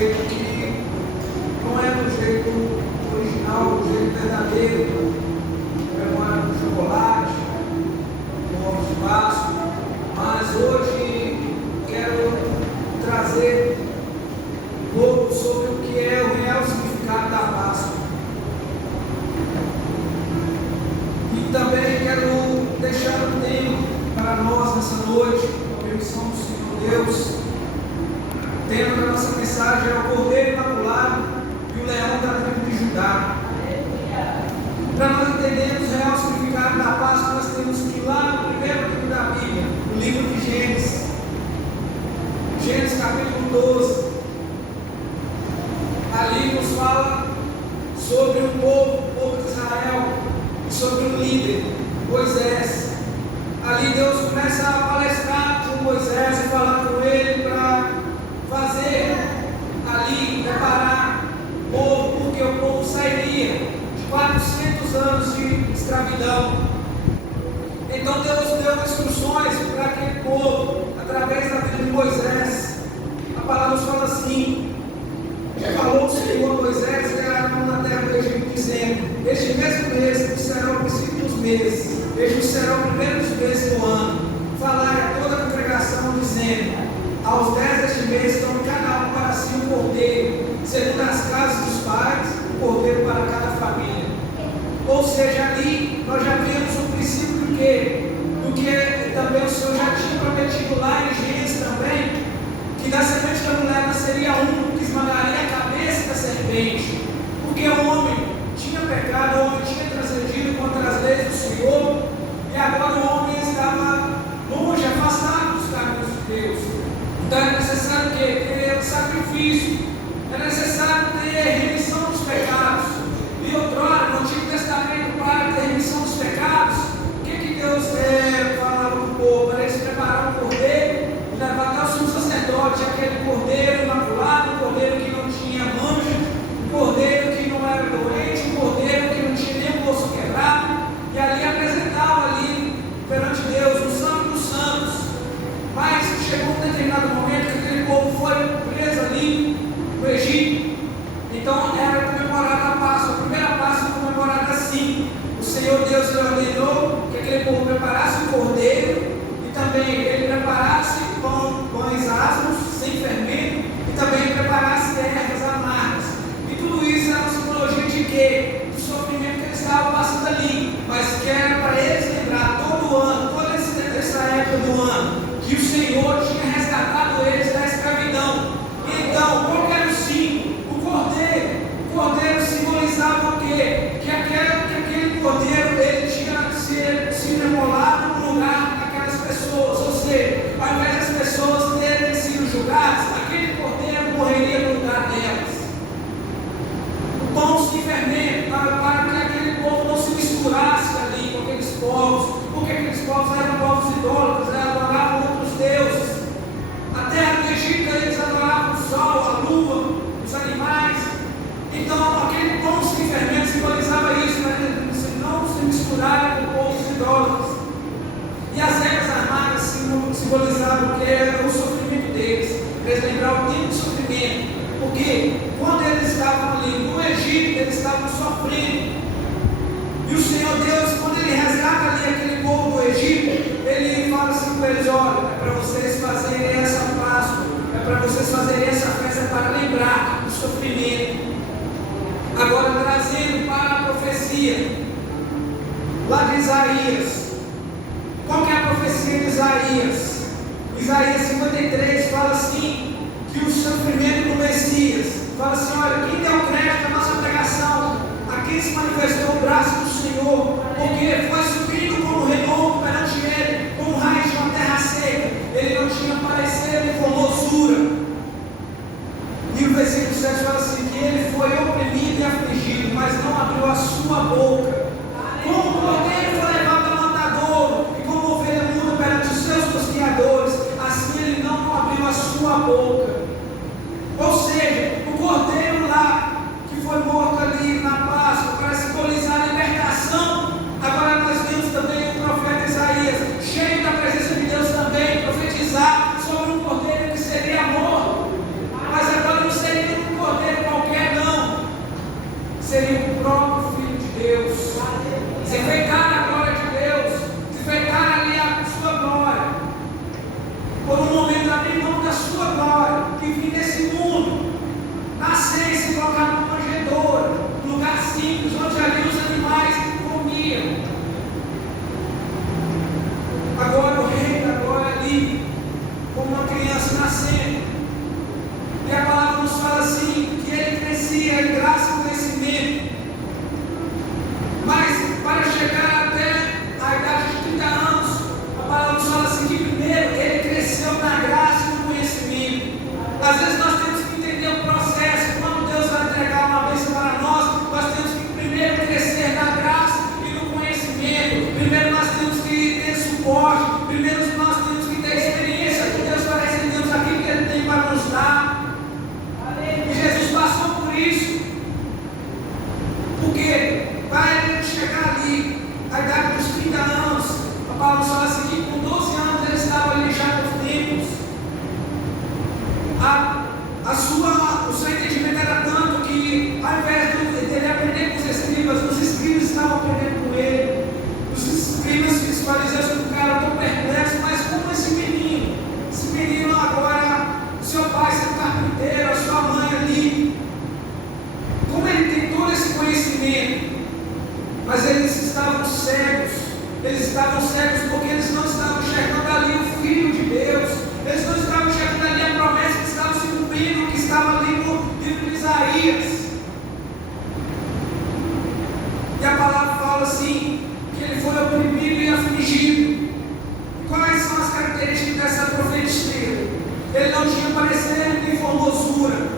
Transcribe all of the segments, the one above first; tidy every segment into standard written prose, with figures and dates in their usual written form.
jeito que não é do jeito original, do jeito verdadeiro, comemora com chocolate, com ovos de Páscoa, mas hoje quero trazer um pouco sobre o que é o real significado da Páscoa. E também quero deixar um tempo para nós nessa noite, com a permissão do Senhor Deus, tendo que a nossa mensagem é o Cordeiro Imaculado e o Leão da tribo de Judá. Para nós entendermos o real significado da Páscoa, nós temos que ir lá no primeiro livro da Bíblia, no livro de Gênesis. Gênesis capítulo 12. Ali nos fala sobre o povo de Israel, e sobre o líder, Moisés. Ali Deus começa a palestrar com Moisés e falar com ele para fazer ali, preparar o povo, porque o povo sairia de 400 anos de escravidão. Então Deus deu instruções para aquele povo, através da vida de Moisés. A palavra nos fala assim: falou o Senhor a Moisés que era na terra do Egito, dizendo: este mesmo mês será o princípio dos meses, este será o primeiro dos meses do ano. Falai a toda a congregação, dizendo: aos 10 deste mês tome cada um para si um cordeiro, segundo as casas dos pais, um cordeiro para cada família. Ou seja, ali nós já vimos o princípio do que também o Senhor já tinha prometido lá em Gênesis também, que da semente da mulher nasceria um que esmagaria a cabeça da serpente, porque o homem tinha pecado, o homem tinha transgredido contra as leis do Senhor, e agora o homem estava longe, afastado dos caminhos de Deus. Então é necessário ter um sacrifício, é necessário ter remissão dos pecados. E outrora, no Antigo Testamento, para ter remissão dos pecados, o que Deus falava para o povo? Para eles preparar um cordeiro e levar até o sumo sacerdote, aquele cordeiro imaculado, um cordeiro que não tinha mancha, um cordeiro que não era doente, um cordeiro que não tinha nenhum osso quebrado, e ali apresentava ali perante Deus o Santo dos Santos. Mas chegou um determinado momento que aquele povo foi preso ali no Egito. Então era comemorada a Páscoa. A primeira Páscoa foi comemorada assim: o Senhor Deus ordenou que aquele povo preparasse um cordeiro, e também ele preparasse pães asmos, sem fermento, e também preparasse ervas amargas. E tudo isso era uma simbologia de quê? Do sofrimento que eles estavam passando ali, mas que era para eles lembrar todo ano, toda essa época do ano, que o Senhor tinha resgatado eles da escravidão. Então, qual era o símbolo? O cordeiro. O cordeiro simbolizava o quê? Que aquele cordeiro ele tinha sido imolado no lugar daquelas pessoas. Ou seja, ao invés das pessoas terem sido julgadas, aquele cordeiro morreria no lugar delas. O pão sem fermento, para que aquele povo não se misturasse ali com aqueles povos, porque aqueles povos eram povos idólatras, eles adoravam outros deuses. A terra do Egito eles adoravam o sol, a lua, os animais. Então aquele pão sem fermento simbolizava isso, para eles não se misturarem com povos idólatras. E as ervas amargas simbolizavam o que era o sofrimento deles. Eles lembravam o tempo de sofrimento, porque quando eles estavam ali no Egito, eles estavam sofrendo. E o Senhor Deus, quando Ele resgata ali aquele povo do Egito, Ele fala assim com eles: olha, é para vocês fazerem essa Páscoa, é para vocês fazerem essa festa para lembrar do sofrimento. Agora trazendo para a profecia lá de Isaías. Qual que é a profecia de Isaías? Isaías 53 fala assim, que o sofrimento do Messias, fala assim: olha, quem deu crédito à nossa pregação, a quem se manifestou o braço do Senhor, porque foi subindo como renovo perante ele, como raiz de uma terra seca, ele não tinha parecer nem formosura. E o versículo 7 fala assim, que ele foi oprimido e afligido, mas não abriu a sua boca. Como o cordeiro foi levado ao matadouro, e como ovelha muda perante os seus tosquiadores, assim ele não abriu a sua boca. Ou seja, o cordeiro lá, que foi morto ali na Páscoa, para simbolizar a libertação. Agora nós vemos também o profeta Isaías, cheio da presença de Deus também, profetizar sobre um cordeiro que seria morto, mas agora não seria da sua glória, que vinha desse mundo, nascesse e colocar numa manjedoura, um lugar simples, onde ali os animais comiam. Agora o rei da glória ali, como uma criança nascendo. E a palavra nos fala assim, que ele crescia em graça e conhecimento. Mas para chegar até a idade de 30 anos, a palavra nos fala assim, que primeiro ele cresceu na graça e no conhecimento. Às vezes nós temos que entender o processo. Quando Deus vai entregar uma bênção para nós temos que primeiro crescer na graça e no conhecimento. Primeiro nós temos que ter suporte. Primeiro nós temos que ter experiência que Deus vai receber aquilo que Ele tem para nos dar. E Jesus passou por isso. Porque para ele chegar ali, a idade dos 30 anos, a palavra fala assim que com 12 anos ele estava ali já nos templos. O seu entendimento era tanto que, ao invés dele aprender com os escribas estavam aprendendo com ele. Os escribas e os fariseus ficaram tão perplexos, mas como esse menino agora, seu pai sendo carpinteiro, a sua mãe ali, como ele tem todo esse conhecimento, mas eles estavam cegos porque eles não estavam enxergando ali o Filho de Deus, eles não estavam enxergando ali a promessa que estava se cumprindo, que estava ali no livro de Isaías. E a palavra fala assim, que ele foi oprimido e afligido. E quais são as características dessa profecia? Ele não tinha parecer nem formosura,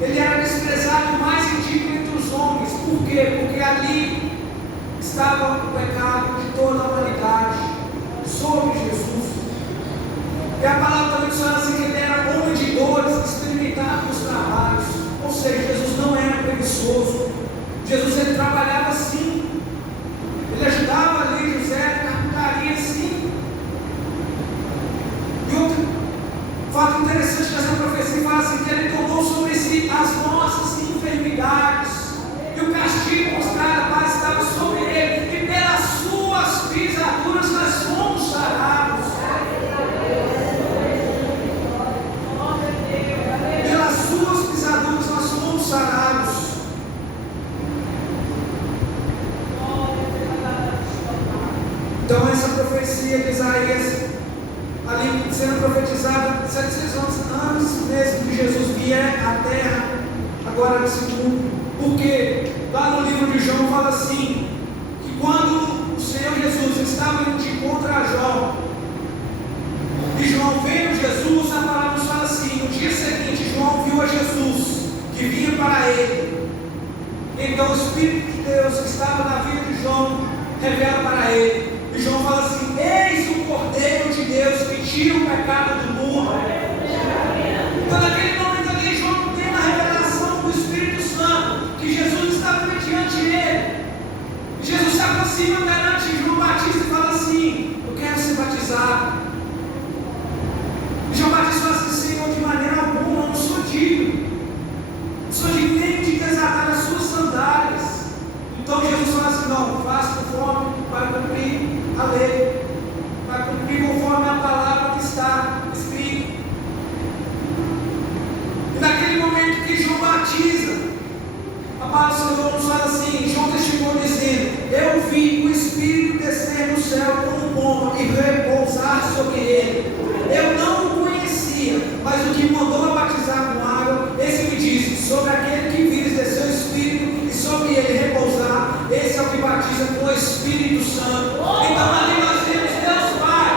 ele era desprezado e mais indigno entre os homens. Por quê? Porque ali estava o pecado de toda a humanidade sobre Jesus. E a palavra também fala assim que ele era homem de dores, experimentado nos trabalhos. Ou seja, Jesus não era preguiçoso. Jesus ele trabalhava sim. Ele ajudava ali José na carpintaria sim. E outro fato interessante dessa profecia fala assim que ele tomou sobre si as nossas enfermidades. E o castigo mostrado a paz estava sobre ele. E pelas suas pisaduras nós fomos sarados. Pelas suas pisaduras nós fomos sarados. Então essa profecia de Isaías, ali sendo profetizada 700 anos mesmo que Jesus vier à terra, agora nesse mundo. Porque lá no livro de João fala assim, que quando o Senhor Jesus estava indo de encontro a João, e João veio Jesus, a palavra nos fala assim, no dia seguinte João viu a Jesus, que vinha para ele. Então o Espírito de Deus que estava na vida de João, revela para ele. E João fala assim, eis o Cordeiro de Deus que tira o pecado do mundo. Então naquele momento ali João tem a revelação do Espírito Santo, que Jesus estava mediante ele. Jesus se aproxima perante João Batista e fala assim, eu quero ser batizado. E João Batista fala assim, Senhor, de maneira alguma, eu não sou digno. Não sou digno nem de desatar as suas sandálias. Então Jesus fala assim, não, faça conforme para cumprir a lei, para cumprir conforme a palavra que está escrita. E naquele momento que João batiza, a palavra do Senhor nos fala assim, João testificou dizendo, eu vi o Espírito descer no céu como pomba e repousar sobre ele. Eu não o conhecia, mas o que mandou a batizar com água, esse me disse, sobre aquele que vires descer o Espírito e sobre ele repousar, esse é o que batiza com o Espírito Santo. Então ali nós temos Deus Pai,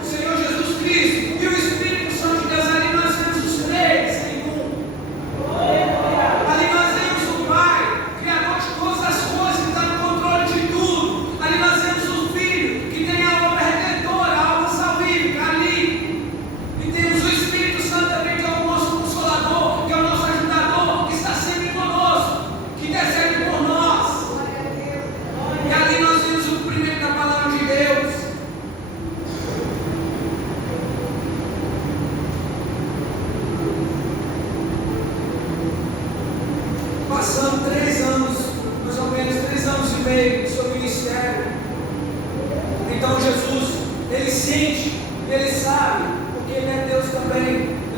o Senhor Jesus Cristo e o Espírito Santo de Deus. Ali nós temos os três em um. Ali nós temos o Pai, Criador de todas as coisas, que está no controle de tudo. Ali nós temos o Filho, que tem a obra redentora, a obra salvífica ali.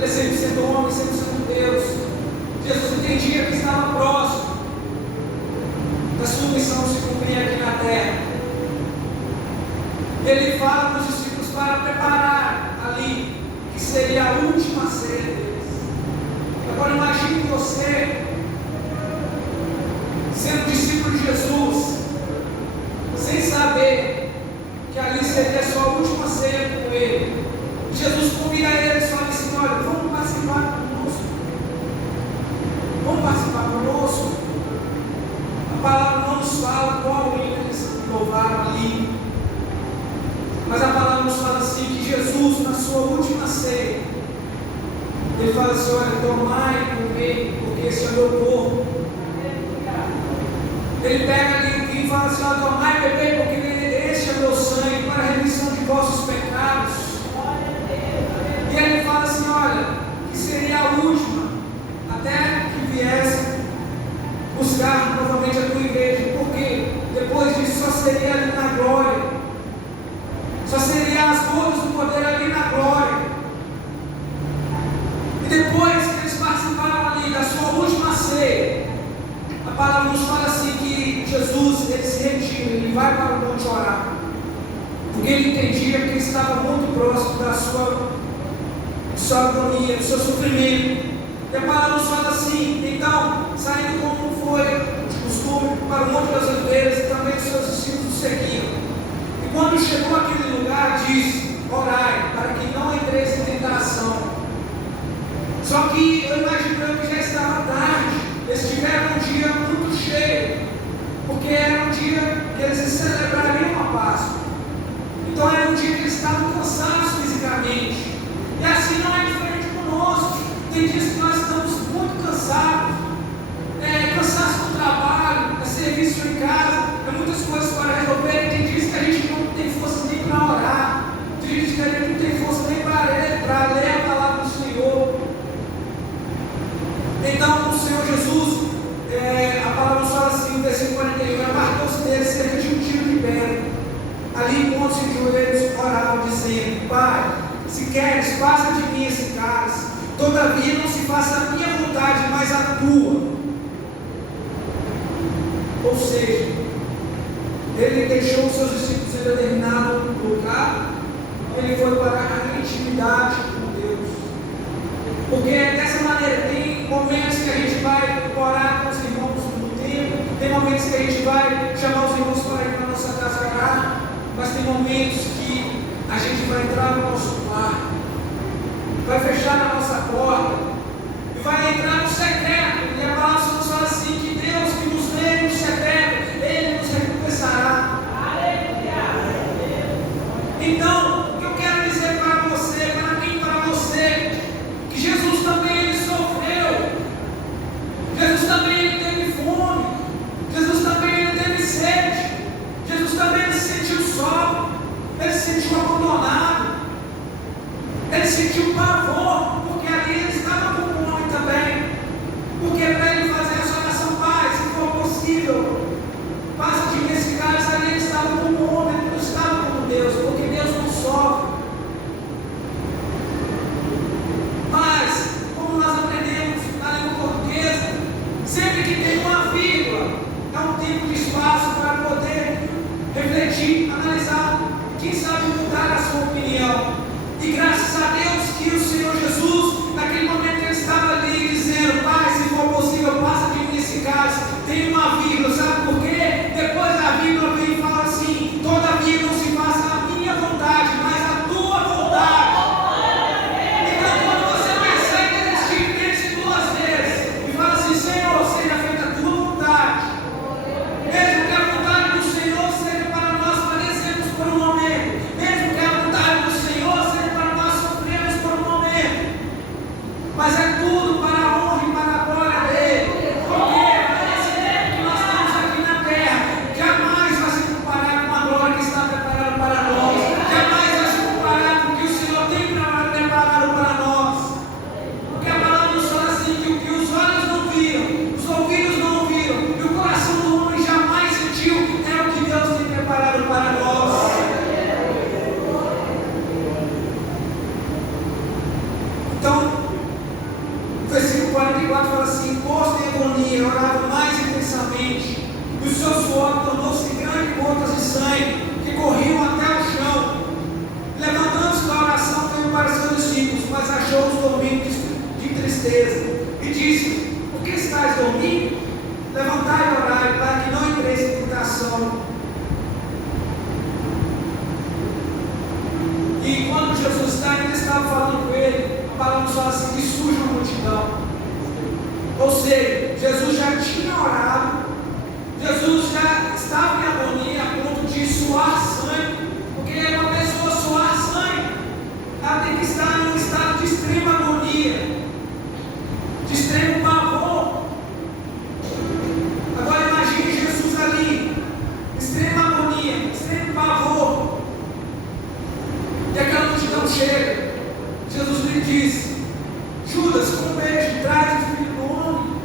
Ele é 100% homem, 100% Deus. Jesus entendia que estava próximo da sua missão se cumprir aqui na terra. Ele fala para os discípulos para preparar ali, que seria a última ceia deles. Agora imagine você sendo discípulo de Jesus, sem saber que ali seria a sua última ceia com Ele. Jesus convida eles e fala assim: olha, vamos participar conosco. Vamos participar conosco. A palavra não nos fala qual hino eles louvaram ali, mas a palavra nos fala assim, que Jesus, na sua última ceia, Ele fala assim: olha, tomai e comei, porque esse é o meu corpo. Ele pega ali o vinho e fala assim: olha, tomai e bebei, porque este é o meu sangue, para a remissão de vossos pecados. E ele fala assim: olha, que seria a última, até que viesse buscar novamente a tua igreja, porque depois disso só seria ali na glória, só seria as bodas do poder ali na glória. E depois que eles participaram ali da sua última ceia, a palavra nos fala assim que Jesus, ele se retira, ele vai para o monte orar, porque ele entendia que ele estava muito próximo da sua agonia, do seu sofrimento. E a palavra nos fala assim: então, saindo como foi de costume para o Monte das Oliveiras, e também os seus discípulos o seguiram. E quando chegou àquele lugar, disse: orai, para que não entreis em tentação. Só que eu imagino que já estava tarde. Eles tiveram um dia muito cheio, porque era um dia que eles celebrariam a Páscoa. Então era um dia que eles estavam cansados fisicamente. E assim não é diferente conosco. Tem dias que nós estamos muito cansados, cansados do trabalho, é serviço em casa, é muitas coisas para resolver. Tem dias que a gente não tem força nem para orar, tem dias que a gente não tem força nem para ler a palavra do Senhor. Então o Senhor Jesus, a palavra nos fala assim, no versículo 41, apartou-se dele cerca de um tiro de pedra. Ali pontos de joelhos oravam, dizendo: Pai, se queres, passa de mim esse cálice, todavia não se faça a minha vontade, mas a tua. Ou seja, ele deixou os seus discípulos em determinado lugar, ele foi para a intimidade com Deus. Porque dessa maneira, tem momentos que a gente vai orar com os irmãos no templo, tem momentos que a gente vai chamar os irmãos para ir para a nossa casa orar, mas tem momentos que a gente vai entrar no nosso quarto, vai fechar na nossa porta e vai entrar no secreto. E a palavra nos fala assim: que Deus que nos vê no secreto, Ele nos recompensará. Então, o que eu quero dizer para você, para mim, para você, que Jesus também ele sofreu, Jesus também ele teve fome, Jesus também ele teve sede, Jesus também ele se sentiu só, ele se sentiu abandonado, ele sentiu pavor, porque ali ele estava com fome também. 44 fala assim: posto em agonia, orava mais intensamente, e o seu suor tornou-se grandes gotas de sangue, que corriam até o chão. Levantando-se da oração, veio para seus discípulos, mas achou-os dormindo de tristeza, e disse: por que estáis dormindo? Levantai e orai, para que não entreis em tentação. E quando Jesus ainda estava falando com ele, a palavra nos fala assim: que surge uma multidão. Ou seja, Jesus já tinha orado, Jesus já estava em agonia a ponto de suar sangue, porque uma pessoa suar sangue, ela tem que estar em um estado de extrema agonia, de extremo pavor. Agora imagine Jesus ali, extrema agonia, extremo pavor, e aquela multidão chega. Jesus lhe diz: Judas, com um beijo, traz o filho do homem.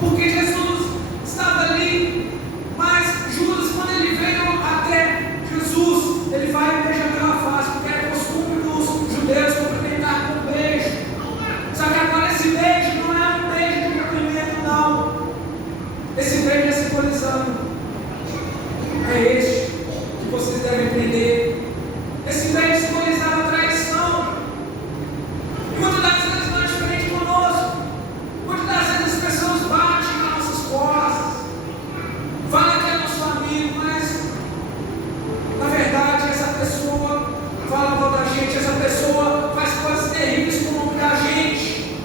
Porque Jesus estava ali, mas Judas, quando ele veio até Jesus, ele vai e beija pela face, porque era costume dos judeus cumprimentar com um beijo. Só que agora esse beijo não é um beijo de cumprimento, não. Esse beijo é simbolizando. É este que vocês devem entender. Esse beijo simbolizava a traição. E muitas das vezes não é diferente conosco. Muitas das vezes as pessoas batem nas nossas costas, falam que é nosso amigo, mas na verdade essa pessoa fala mal da gente, essa pessoa faz coisas terríveis com o nome da gente.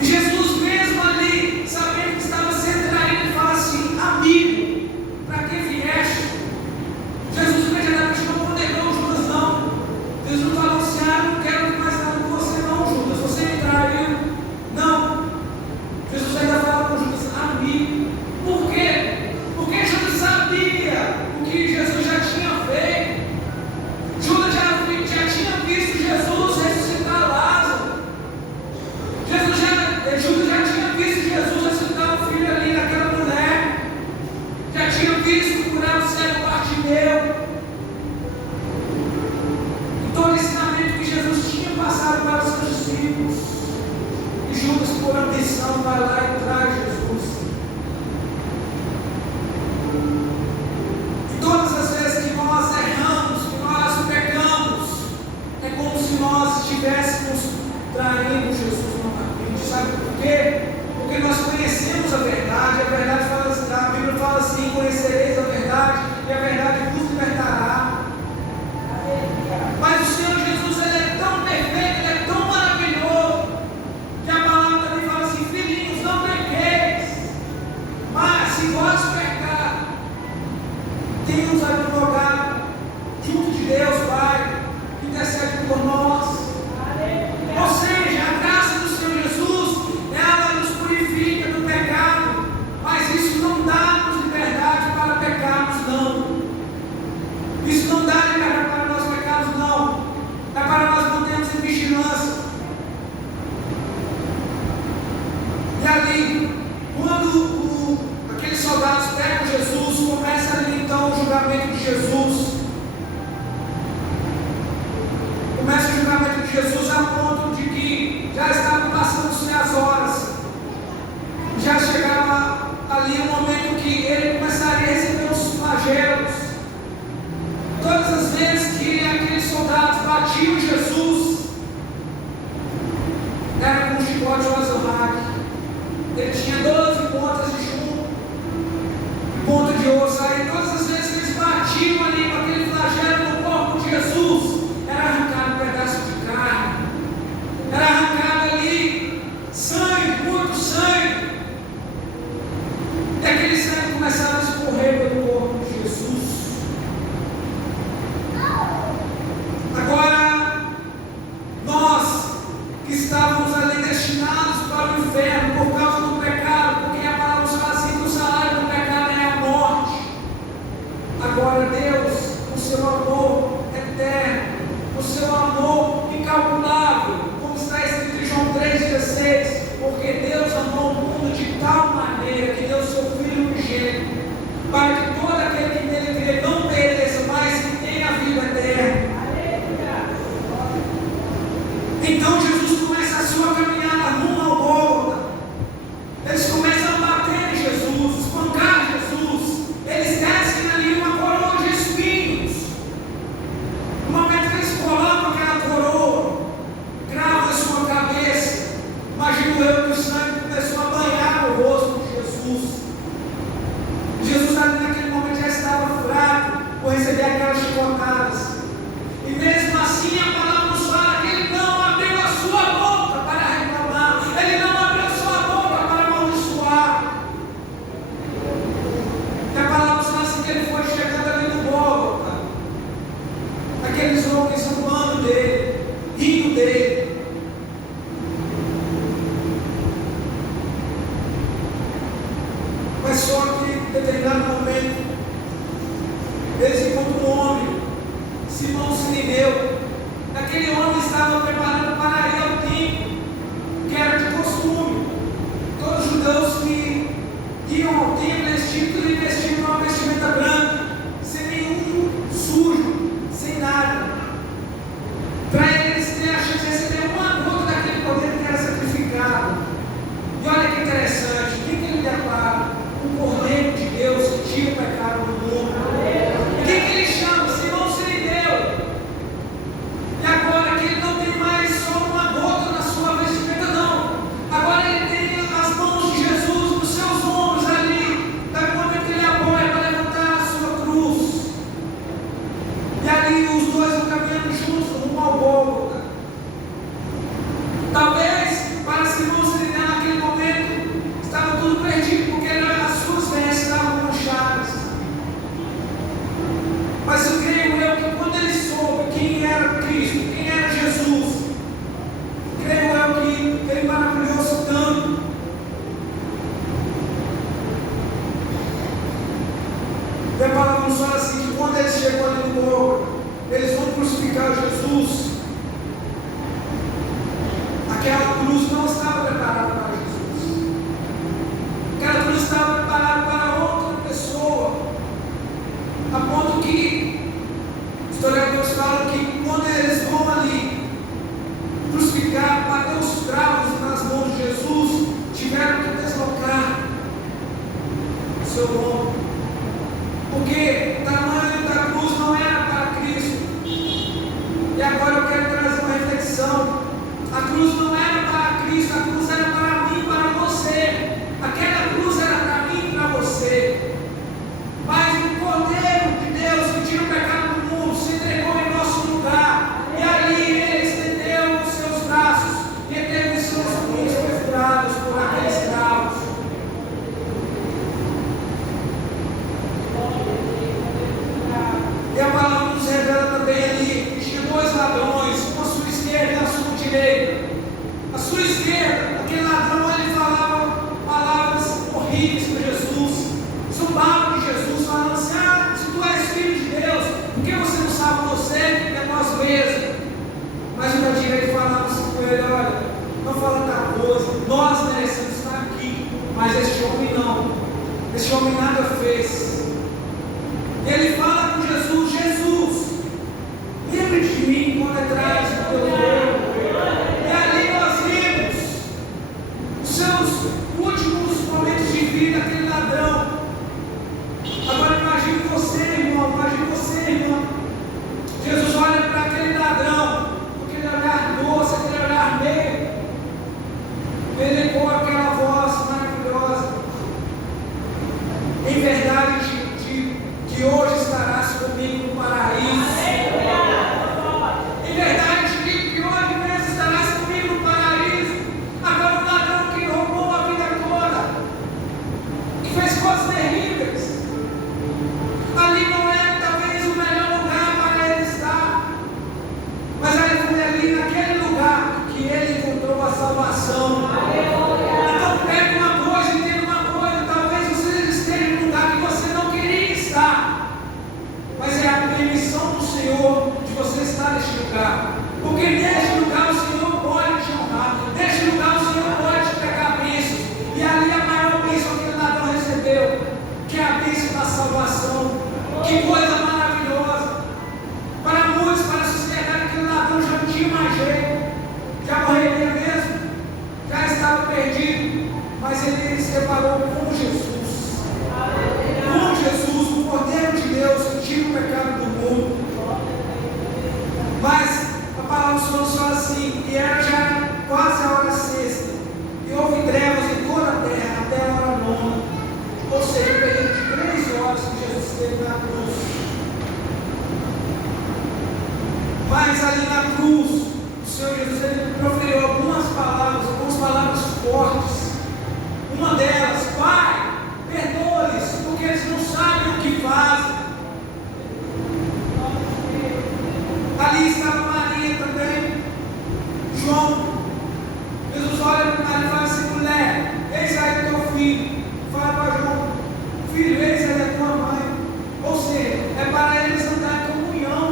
E Jesus mesmo ali, sabendo que estava sendo traído, fala assim: amigo, para que vieste? Jesus imediatamente não condenou Judas, não. Jesus não falou assim: não quero mais nada com você não, Judas, você me traiu. Não. Jesus ainda fala com Judas: amigo. Por quê? Porque Judas sabia o que Jesus já tinha feito. Judas já tinha visto Jesus ressuscitar Lázaro. Judas já tinha visto Jesus ressuscitar o filho ali naquela mulher. Já tinha visto curar o cego Bartimeu. E todo o ensinamento que Jesus tinha passado para os seus discípulos. E Judas, por ambição, vai lá e traz Jesus. E todas as vezes que nós erramos, que nós pecamos, é como se nós estivéssemos traindo Jesus novamente. Sabe por quê? Porque nós conhecemos a verdade fala assim, a Bíblia fala assim: conhecereis a verdade, e a verdade vos libertará. Mas o Senhor Jesus, ele é tão perfeito, ele é tão maravilhoso, que a palavra também fala assim: filhinhos, não pequeis, mas se vós pecar, temos advogado junto de Deus Pai, que intercede por nós. Ou seja, a graça do Senhor Jesus, ela nos purifica do pecado, mas isso não dá-nos liberdade para pecarmos, não. Isso não dá liberdade para nós pecarmos, não. É para nós mantermos em vigilância. E ali, quando aqueles soldados pegam Jesus, começa ali então o julgamento de Jesus. Começa o julgamento de Jesus a ponto de que já estavam passando-se as horas. Já chegava ali o momento que ele começaria a receber os flagelos. Todas as vezes que aqueles soldados batiam Jesus, era com um chicote ou azorrague. Ele tinha 12 pontas de chumbo e ponta de osso. Aí todas as vezes que eles batiam ali com aquele flagelo no corpo de Jesus, era arrancado um pedaço de carne, era arrancado ali sangue, muito sangue. E aquele sangue começava a escorrer pelo corpo de Jesus. Agora, nós que estávamos ali destinados para o inferno por causa do pecado, Aquela cruz não estava preparada para Jesus. Aquela cruz estava preparada para outra pessoa. A ponto que historiadores falam que quando eles vão ali crucificar, bater os cravos nas mãos de Jesus, tiveram que deslocar o seu nome. Porque o tamanho da cruz não era para Cristo. E agora eu quero trazer uma reflexão. A cruz não era para Cristo, a cruz era para mim, para você. Aquela cruz era para mim e para você. Mas o Cordeiro de Deus que tira o pecado do mundo se entregou em nosso lugar. E ali ele estendeu os seus braços e teve os seus punhos perfurados por aqueles cravos. E a palavra nos revela também ali que tinha dois ladrões, um à sua esquerda e um à sua direita. À sua esquerda, aquele ladrão, ele falava palavras horríveis para Jesus, zombava de Jesus, falando assim: ah, se tu és filho de Deus, por que você não salva você e a nós mesmos? Mas o da direita falava assim com ele: olha, não fala tal coisa, nós merecemos estar aqui, mas este homem não, este homem nada fez. E ele fala com Jesus: Jesus, lembre de mim quando entrares no teu reino. E ali nós vimos os seus últimos momentos de vida, aquele ladrão. Agora imagine você, irmão, imagine você, irmão. Jesus olha para aquele ladrão, com aquele olhar doce, aquele olhar meio. Ele com aquela voz maravilhosa: em verdade, que hoje estarás comigo no paraíso. Em verdade, te digo que hoje mesmo estarás comigo no paraíso. Agora o ladrão que roubou a vida toda, que fez coisas terríveis, ali não é talvez o melhor lugar para ele estar, mas ele foi ali naquele lugar que ele encontrou a salvação. Então pega uma coisa e entenda uma coisa: talvez você esteja em um lugar que você não queria estar, mas é a permissão do Senhor de você estar neste lugar, porque neste lugar o Senhor pode te honrar, neste lugar o Senhor pode te pegar bênçãos, e ali a maior bênção que aquele ladrão recebeu, que é a bênção da salvação. Que coisa maravilhosa! Para muitos, para a sociedade, aquele ladrão já não tinha mais jeito, já morreria mesmo, já estava perdido, mas ele se deparou com Jesus. Com Jesus, o Cordeiro de Deus que tira o pecado do mundo. Mas a palavra do Senhor fala assim: e era já quase a hora sexta, e houve trevas em toda a terra até a hora nona, ou seja, um período de 3 horas que Jesus esteve na cruz. Mas ali na cruz, o Senhor Jesus ele proferiu algumas palavras fortes. Uma delas: Pai, perdoa-lhes, porque eles não sabem o que fazem. Ali estava Maria também, João. Jesus olha para Maria e fala assim: mulher, eis aí teu filho. Fala para João: filho, eis aí a tua mãe. Ou seja, é para eles andar em comunhão.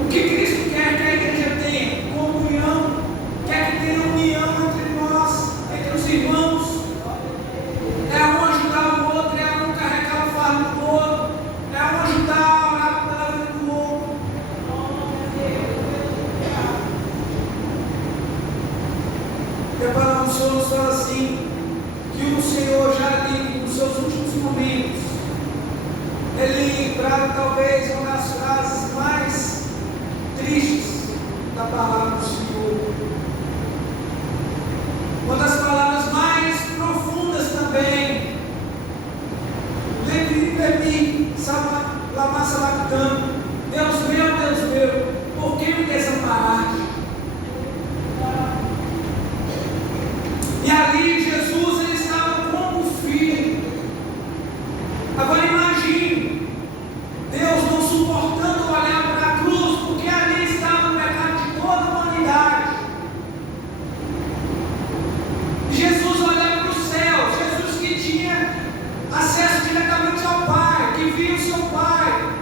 O que Cristo quer que a igreja tenha? Comunhão. Quer que tenha união entre nós, entre os irmãos. É um ajudar o outro, é um carregar o fardo do outro, é um ajudar a orar pela vida do outro. E a palavra do Senhor nos fala assim: que o Senhor já ali, nos seus últimos momentos, ele lembrava talvez uma das frases mais tristes da palavra do Senhor, uma das palavras mais profundas também. Lembre-me, lama sabachthani, Deus meu, por que me desamparaste? E ali Jesus ele estava como um filho. Agora imagine Deus não suportando olhar para a cruz, porque ali estava o pecado de toda a humanidade. Jesus olhava para o céu, Jesus que tinha acesso diretamente ao Pai, que via o seu Pai.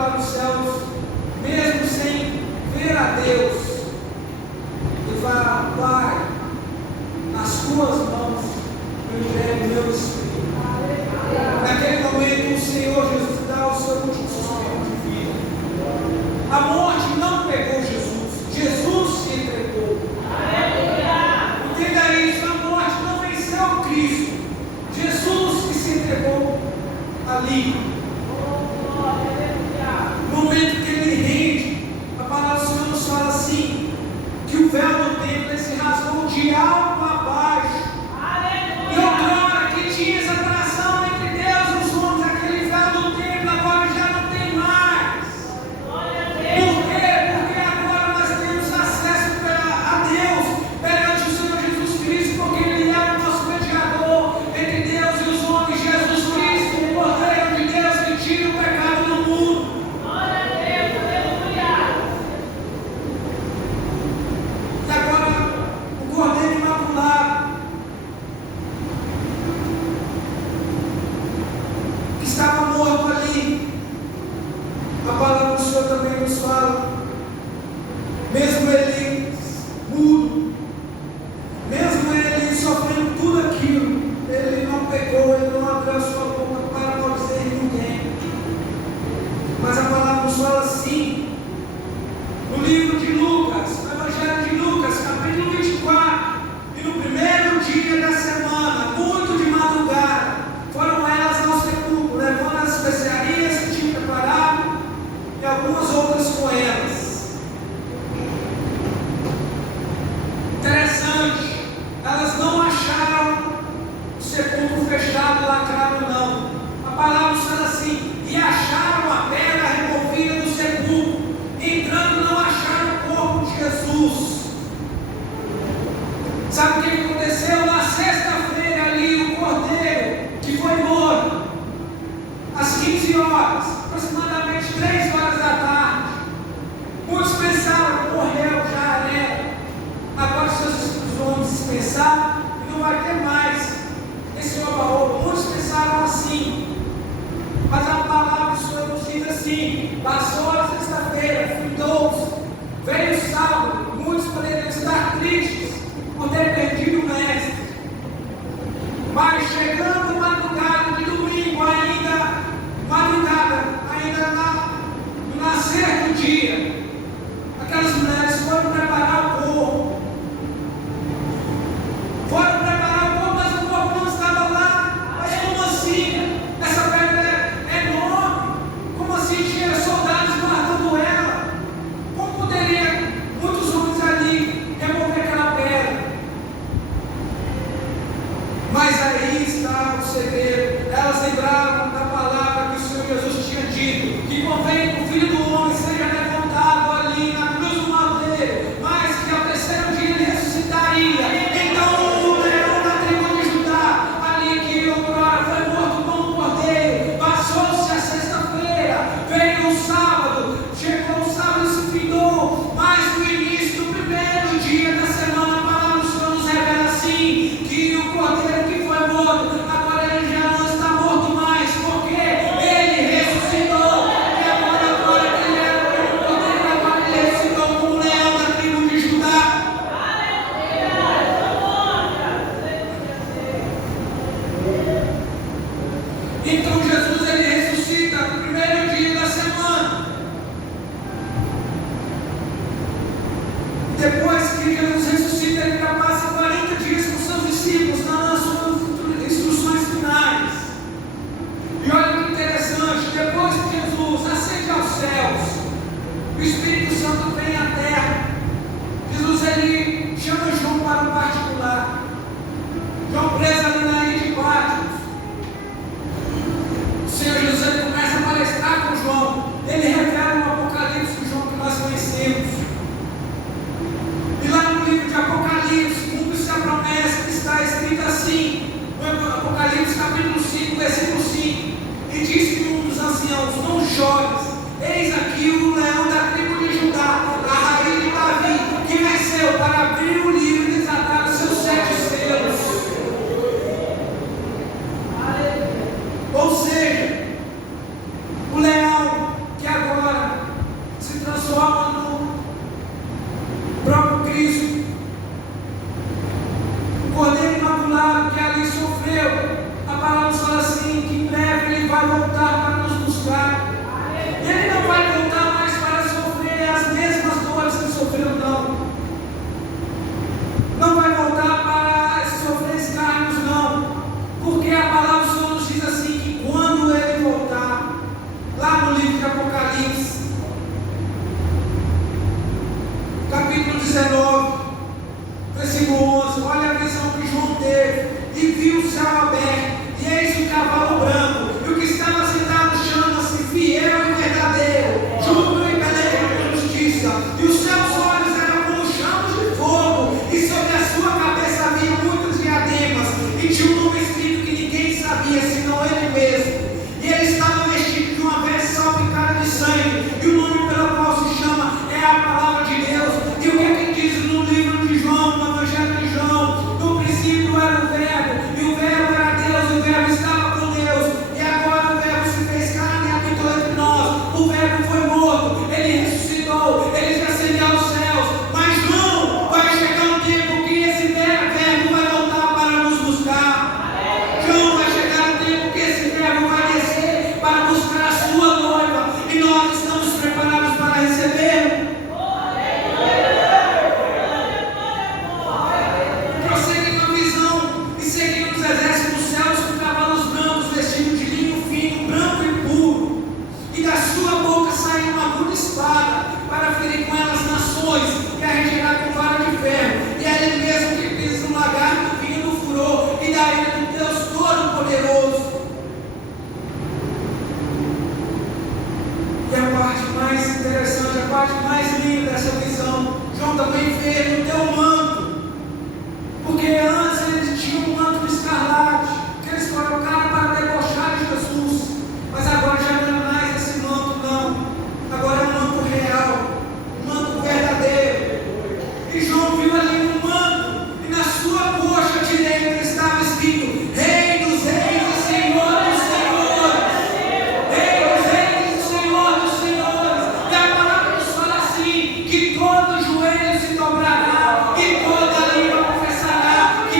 para os céus, mesmo sem ver a Deus, e fala: Pai, nas tuas mãos eu entrego o meu espírito. Naquele momento o Senhor Jesus dá o seu último suspiro de vida. A morte não pegou Jesus, Jesus se entregou. Entenda isso, a morte não venceu Cristo, Jesus que se entregou ali. No momento que ele rende, a palavra do Senhor nos fala assim, que o véu do templo se rasgou de alto a baixo. E outrora que tinha essa atração entre Deus e os homens, aquele véu do templo agora já não tem mais. Por quê? Porque agora nós temos acesso a Deus perante o Senhor Jesus Cristo, porque Ele é o nosso mediador entre Deus e os homens. Jesus Cristo, o Cordeiro de Deus que tira o pecado do mundo. E agora o Cordeiro Imaculado, que estava morto ali, a palavra do Senhor também nos fala, mesmo ele mudo, mesmo ele sofrendo tudo aquilo, ele não pecou, ele não abriu a sua boca para maldizir ninguém. Mas a palavra nos fala assim, no livro de Lucas, no Evangelho de Lucas, capítulo 24, e no primeiro dia da semana, muito de madrugada, foram elas ao sepulcro, levando as especiarias que tinham preparado e algumas outras com elas. Interessante, elas não acharam o sepulcro fechado, lacrado, não. A palavra fala assim, e acharam a pedra removida do sepulcro, entrando não acharam o corpo de Jesus. Sabe o que aconteceu? Na sexta-feira ali, o cordeiro que foi morto, às 15 horas, aproximadamente 3 horas da tarde, muitos pensaram: morreu, já era. Agora os homens pensaram e não vai ter mais esse oba-oba. Muitos pensaram assim, mas a palavra do Senhor nos diz assim: passou a sexta-feira, findou-se, veio o sábado, muitos poderiam estar tristes por ter perdido o mestre, mas chegando madrugada de domingo, ainda no nascer do dia, aquelas mulheres foram preparar o corpo, mas o corpo não estava lá. Mas como assim? Essa pedra é enorme, como assim tinha soldados guardando ela? Como poderia muitos homens ali remover aquela pedra? Mas aí está o segredo. Elas lembraram da palavra que o Senhor Jesus tinha dito, que convém que o Filho do Homem seja levantado ali na cruz do madeiro, mas que ao terceiro dia ele ressuscitaria. Então o leão da tribo de Judá, ali que outrora foi morto como um cordeiro, passou-se a sexta-feira, veio o sábado, chegou o sábado e se findou, mas no início do primeiro dia da semana, a palavra do Senhor nos revela assim, que o cordeiro que foi morto, agora ele já não está morto mais, porque ele ressuscitou, e agora a glória palavra nos fala assim, que em breve Ele vai voltar para nos buscar. Ele não vai voltar mais para sofrer as mesmas dores que sofreu, não. Não vai voltar para sofrer escárnios, não. Porque a palavra do Senhor nos diz assim, que quando Ele voltar, lá no livro de Apocalipse, capítulo 19, versículo 11, olha a visão que João teve, e viu o céu aberto, e eis um cavalo branco, e o que estava sentado chama-se Fiel e Verdadeiro, Justo e Peleja de Justiça, e os seus olhos eram como chamas de fogo, e sobre a sua cabeça havia muitas diademas, e tinha um nome escrito que ninguém sabia, senão Ele mesmo, e Ele estava vestido de uma veste salpicada de sangue, e o nome pelo qual se chama é a palavra de Deus. E o que é que diz no livro de João, no Evangelho de João? No princípio era o Verbo, e o Verbo era Deus, e o Verbo estava com Deus, e agora o Verbo se fez carne e habitou entre nós. O Verbo foi morto, Ele ressuscitou, Ele se ascendeu aos céus, mas não vai chegar um tempo que esse Verbo vai voltar para nos buscar. Não vai chegar um tempo que esse Verbo vai descer para buscar a sua noiva, e nós estamos preparados para receber. Prosseguindo a visão e seguindo os exércitos dos céus com cavalos brancos, vestidos de linho fino, branco e puro, e da sua boca saiu uma aguda espada para ferir com ela as nações e a regenerar com vara de ferro, e é Ele mesmo que pisa no lagarto vinho do furor e da ira do Deus Todo-Poderoso. E a parte mais interessante, a parte mais linda dessa visão, João também vê no teu manto, porque antes eles tinham um manto de escarlate, que eles colocaram para debochar de Jesus, mas agora já não é mais esse manto, não, agora é um manto real, um manto verdadeiro. E João viu ali um manto, e na sua coxa direita estava escrito: Rei dos Reis e Senhor dos Senhores. Rei dos Reis e Senhor dos Senhores. E a palavra nos fala assim: que todo joelho se dobrará, e toda língua confessará que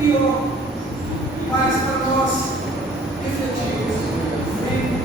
pior, mas para nós refletirmos. Amém?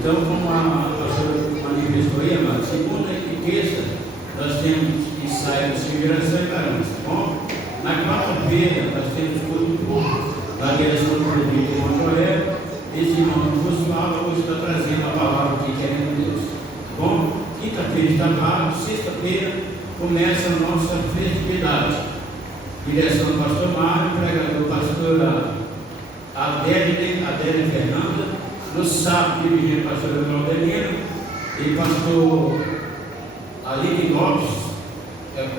Então, como a pastora manifestou aí, amado, segunda e terça, nós temos ensaio de geração e varões, tá bom? Na quarta-feira, nós temos culto da direção do Prefeito de Monte Alegre, esse irmão que vos fala hoje está trazendo a palavra que queremos Deus. Bom, quinta-feira está vago, sexta-feira começa a nossa festividade. Direção do pastor Mário, pregador pastora Adélia Fernanda, no sábado dirigente pastor Claudelino e pastor Aline Lopes,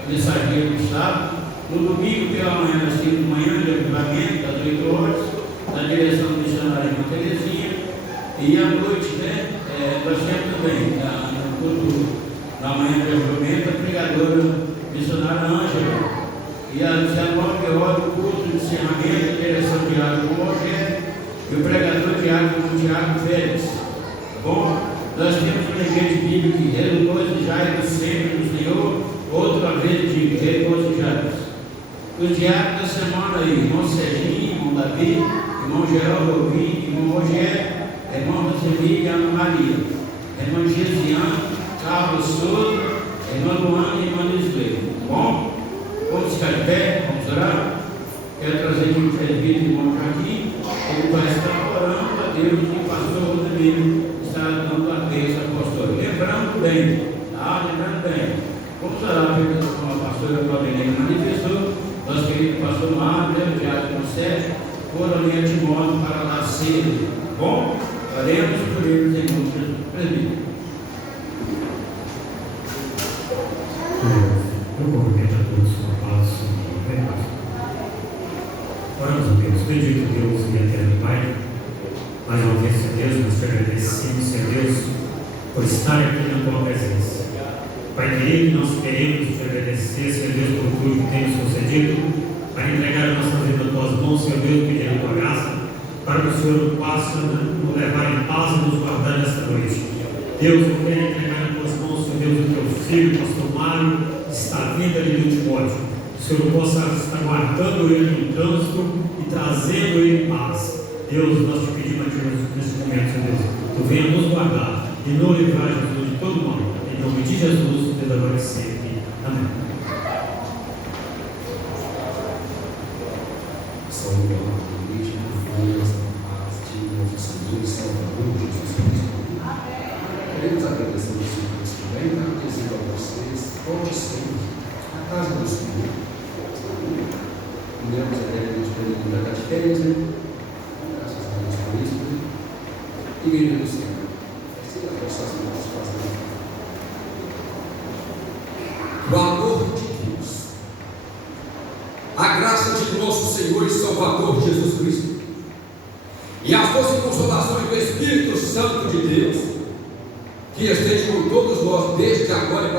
mensageiro do sábado. No domingo pela manhã, nós temos manhã de avivamento, às 8 horas, na direção do missionário Irmã Terezinha. E à noite, nós temos também, no culto, na manhã de avivamento, a pregadora missionária Ângela. E às 19 horas, o culto de encerramento, a direção de Tiago Rogério e o pregador Tiago Félix. Bom, nós temos um lembrete bíblico que regozijar sempre no Senhor, outra vez de regozijar. Os diáconos da semana aí, irmão Serginho, irmão Davi, irmão Geraldo Alvim, irmão Rogério, irmão Roseli e Ana Maria, irmão Gesiane, Carlos Souza, irmão Luana e irmão Lisboa. Bom, vamos ficar de pé, vamos orar. Quero trazer aqui o presbítero, irmão Joaquim, ele vai estar orando a Deus e o pastor Rodrigo está dando a bênção apostólica. Lembrando bem, lembrando bem. Vamos orar como a pastora Claudelina manifestou. Nosso querido pastor Mário, o diácono Sérgio, foram ali a Timóteo para lá cedo. Bom, oremos por eles em nome de Jesus. Presbítero. Eu cumprimento a todos com a paz e paz. Oramos a Deus, bendito Deus e eterno Pai. Mais uma vez, Senhor Deus, nós te agradecemos, Senhor Deus, por estar aqui na tua presença. Pai querido, nós queremos te agradecer, Senhor Deus, por tudo que tem nos concedido, para entregar a nossa vida nas tuas mãos, Senhor Deus, pedindo a tua graça, para que o Senhor possa nos levar em paz e nos guardar nesta noite. Deus, eu quero entregar nas tuas mãos, Senhor Deus, o teu filho, o pastor Mário, está vindo ali do Timóteo. Que o Senhor possa estar guardando ele no trânsito e trazendo ele em paz. Deus, nós te pedimos a ti nesse momento, Senhor Deus, tu venha nos guardar e nos livrar, Jesus, de todo mal. Em nome de Jesus, Deus agora e sempre. Amém. Saúde, convite, força, paz de nosso Senhor e Salvador Jesus Cristo. Queremos agradecer o Senhor também, para dizer a vocês, volte sempre à casa do Senhor. Primeiro, queremos pedir a de férias, né? Graças a Deus por isso. Igreja do Senhor. O amor de Deus, a graça de nosso Senhor e Salvador Jesus Cristo e as doces consolações do Espírito Santo de Deus, que esteja com todos nós desde agora